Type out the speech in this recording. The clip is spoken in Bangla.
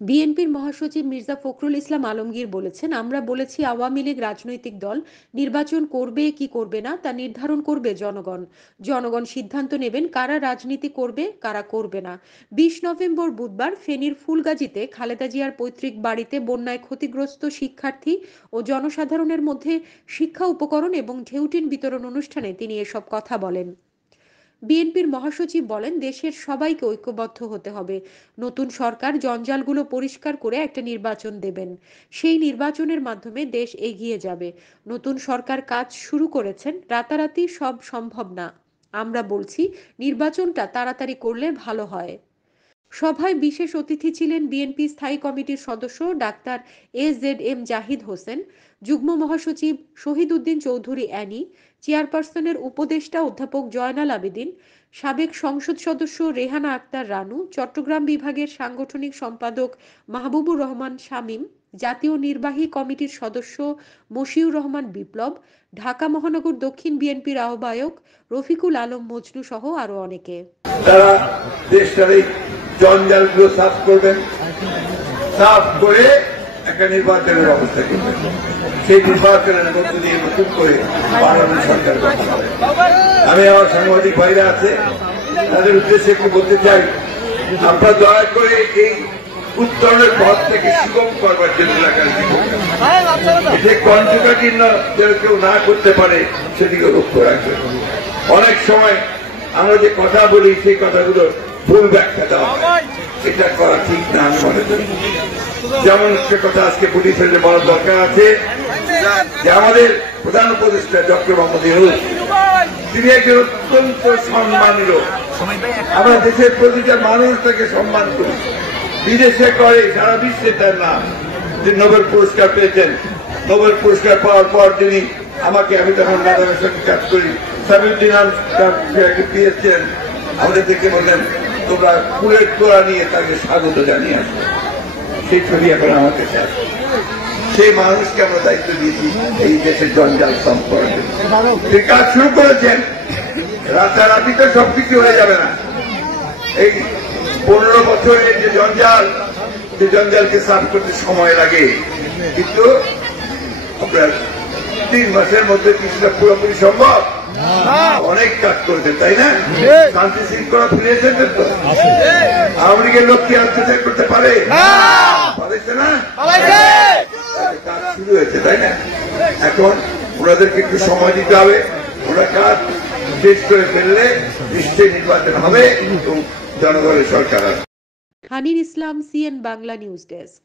বিএনপির মহাসচিব মির্জা ফখরুল ইসলাম আলমগীর বলেছেন, আমরা বলেছি আওয়ামী লীগ রাজনৈতিক দল, নির্বাচন করবে কি করবে না তা নির্ধারণ করবে জনগণ। জনগণ সিদ্ধান্ত নেবেন কারা রাজনীতি করবে কারা করবে না। 20 নভেম্বর বুধবার ফেনীর ফুলগাজীতে খালেদা জিয়ার পৈতৃক বাড়িতে বন্যায় ক্ষতিগ্রস্ত শিক্ষার্থী ও জনসাধারণের মধ্যে শিক্ষা উপকরণ এবং ঢেউটিন বিতরণ অনুষ্ঠানে তিনি এসব কথা বলেন। বিএনপির মহাসচিব বলেন, দেশের সবাইকে ঐক্যবদ্ধ হতে হবে। নতুন সরকার জঞ্জালগুলো পরিষ্কার করে একটা নির্বাচন দেবেন। সেই নির্বাচনের মাধ্যমে দেশ এগিয়ে যাবে। নতুন সরকার কাজ শুরু করেছেন, রাতারাতি সব সম্ভব না। আমরা বলছি, নির্বাচনটা তাড়াতাড়ি করলে ভালো হয়। সভায় বিশেষ অতিথি ছিলেন বিএনপি স্থায়ী কমিটির সদস্য ডাক্তার AZM জাহিদ হোসেন, যুগ্ম মহাসচিব শহীদ উদ্দিন চৌধুরী অ্যানি, চেয়ারপারসনের উপদেষ্টা অধ্যাপক জয়নাল আবেদীন, সাবেক সংসদ সদস্য রেহানা আক্তার রানু, চট্টগ্রাম বিভাগের সাংগঠনিক সম্পাদক মাহবুবুর রহমান শামীম, জাতীয় নির্বাহী কমিটির সদস্য মশিউর রহমান বিপ্লব, ঢাকা মহানগর দক্ষিণ বিএনপির আহ্বায়ক রফিকুল আলম মজনু সহ আরো অনেকে। তারা দেশটার এই জঞ্জালগুলো সাফ করবেন, সাফ করে একটা নির্বাচনের ব্যবস্থা করবেন। সেই নির্বাচনের মধ্য দিয়ে নতুন করে বাংলাদেশ সরকার গঠন হবে। আমি আমার সাংবাদিক ভাইরা আছে, তাদের উদ্দেশ্যে একটু বলতে চাই, আপনারা দয়া করে এই উত্তরণের পথ থেকে সুগম করবার জন্য কনজুগেটিভ যেন কেউ না করতে পারে সেদিকে লক্ষ্য রাখবেন। অনেক সময় আমরা যে কথা বলি সেই কথাগুলো ভুল ব্যাখ্যা দেওয়া হয়, এটা করা ঠিক না আমি মনে করি। যেমন একটা কথা আজকে পুলিশের বলার দরকার আছে যে আমাদের প্রধান উপদেষ্টা ডক্টর মোহাম্মদ ইউনূস, তিনি একজন অত্যন্ত সম্মানীয়, আমরা দেশের প্রতিটা মানুষ তাকে সম্মান করি, বিদেশে করে, সারা বিশ্বে তার নাম। তিনি নোবেল পুরস্কার পেয়েছেন। নোবেল পুরস্কার পাওয়ার পর তিনি আমাকে, আমি তখন ম্যাডামের সঙ্গে কাজ করি, সামিউদ্দিন পেয়েছেন, আমাদের দেখে বললেন তোমরা ফুলের তোড়া নিয়ে তাকে স্বাগত জানিয়ে আসবে। সেই ছবি এখন আমার কাছে আছে। সেই মানুষকে আমরা দায়িত্ব দিয়েছি এই দেশের জঞ্জাল কম করার জন্য। তিনি কাজ শুরু করেছেন, রাতারাতি তো সবকিছু হয়ে যাবে না। এই 15 বছরের যে জঞ্জাল, সেই জঞ্জালকে সাফ করতে সময় লাগে, কিন্তু আপনার 3 মাসের মধ্যে কিছুটা পুরোপুরি সম্ভব। অনেক কাজ করেছেন, তাই না? শান্তি শৃঙ্খলা ফিরিয়েছেন তো? আওয়ামী লীগের লোক কি অত্যাচার করতে পারে? পারেছে না? কাজ শুরু হয়েছে, তাই না? এখন ওনাদেরকে একটু সময় দিতে হবে। ওরা কাজ শেষ করে ফেললে নিশ্চয়ই নির্বাচন হবে এবং জনগণের সরকার আসবে। হানির ইসলাম, CN বাংলা নিউজ ডেস্ক।